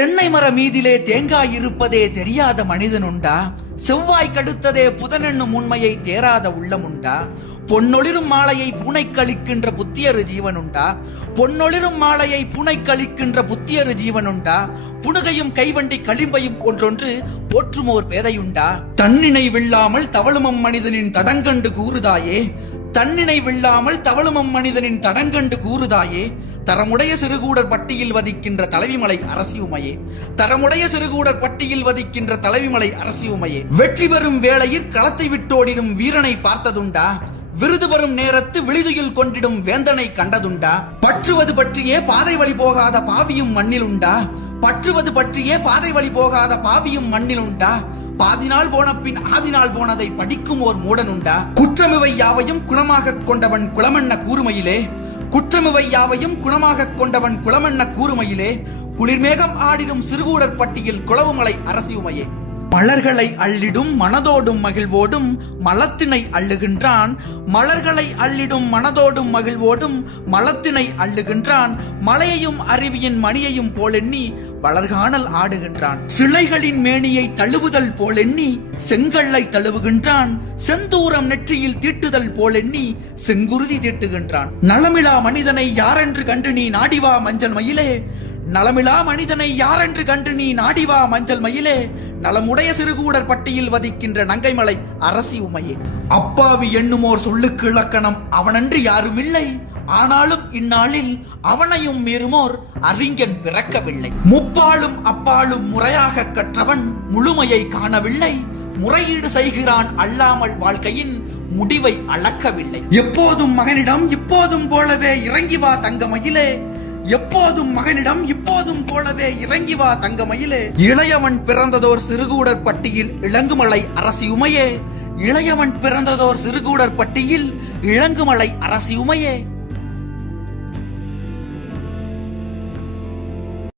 தென்னை மர மீதிலே தேங்காய் இருப்பதே தெரியாத மனிதன் உண்டா செவ்வாய் கடுத்ததே புதனென்னும் உண்மையை தேராத உள்ளமுண்டா? பொன்னொளிரும் மாலையை பூனை கழிக்கின்ற புத்தியரு ஜீவனுண்டா? பொன்னொளிரும் மாலையை பூனை கழிக்கின்ற புத்தியரு ஜீவனுண்டா? புனுகையும் கைவண்டி களிம்பையும் ஒன்றொன்று போற்றுமோர் பேதையுண்டா? தன்னினை வில்லாமல் தவளுமம் மனிதனின் தடங்கண்டு கூறுதாயே? தன்னினை வில்லாமல் தவளுமம் மனிதனின் தடங்கண்டு கூறுதாயே? தரமுடைய சிறுகூடர் பட்டியில் வதிக்கின்ற தலைவிமலை அரசியுமையே. தரமுடைய சிறுகூடர் பட்டியில் வதிக்கின்ற தலைவிமலை அரசியுமையே. வெற்றி பெறும் வேளையில் களத்தை விட்டோடிடும் வீரனை பார்த்ததுண்டா. விருது பெறும் நேரத்து விழுதுயில் கொண்டிடும் வேந்தனை கண்டதுண்டா. பற்றுவது பற்றியே பாதை வழி போகாத பாவியும் மண்ணில் உண்டா பற்றுவது பற்றியே பாதை வழி போகாத பாவியும் மண்ணில் உண்டா பாதினால் போன பின் ஆதினால் போனதை படிக்கும் ஓர் மூடனுண்டா. குற்றமிவை யாவையும் குணமாக கொண்டவன் குளமென்ன கூறுமையிலே குற்றமிவை யாவையும் குணமாக கொண்டவன் குளமண்ண கூறுமையிலே குளிர்மேகம் ஆடிடும் சிறுகூடர் பட்டியில் குளவுமலை அரசியுமையே. மலர்களை அள்ளிடும் மனதோடும் மகிழ்வோடும் மலத்தினை அள்ளுகின்றான். மலர்களை அள்ளிடும் மனதோடும் மகிழ்வோடும் மலத்தினை அள்ளுகின்றான். மலையையும் அருவியின் மணியையும் போலெண்ணி வளர்காணல் ஆடுகின்றான். சிலைகளின் மேனியை தழுவுதல் போலெண்ணி செங்கல்லை தழுவுகின்றான். செந்தூரம் நெற்றியில் தீட்டுதல் போலெண்ணி செங்குருதி தீட்டுகின்றான். நலமிலா மனிதனை யாரென்று கண்டு நீ நாடிவா மஞ்சள் மயிலே? நலமிலா மனிதனை யாரென்று கண்டு நீ நாடிவா மஞ்சள் மயிலே? நலமுடைய சிறுகூடர் பட்டியில் வதிக்கின்ற நங்கைமலை அரசி உமையே. அப்பாவி எண்ணுமோர் சொல்லுக்கு இலக்கணம் அவனன்று யாரும் இல்லை ஆனாலும் இந்நாளில் அவனையும் மீறுமோர் அறிஞன் பிறக்கவில்லை. முப்பாலும் அப்பாலும் முறையாக கற்றவன் முழுமையை காணவில்லை. முறையீடு செய்கிறான் அல்லாமல் வாழ்க்கையின் முடிவை அளக்கவில்லை. எப்போதும் மகனிடம் இப்போதும் போலவே இறங்கி வா தங்கமயிலே. எப்போதும் மகனிடம் இப்போதும் போலவே இறங்கி வா தங்கமயிலே. இளையவன் பிறந்ததோர் சிறுகூடர் பட்டியில் இளங்குமலை அரசியுமையே. இளையவன் பிறந்ததோர் சிறுகூடர் பட்டியில் இளங்குமலை அரசியுமையே.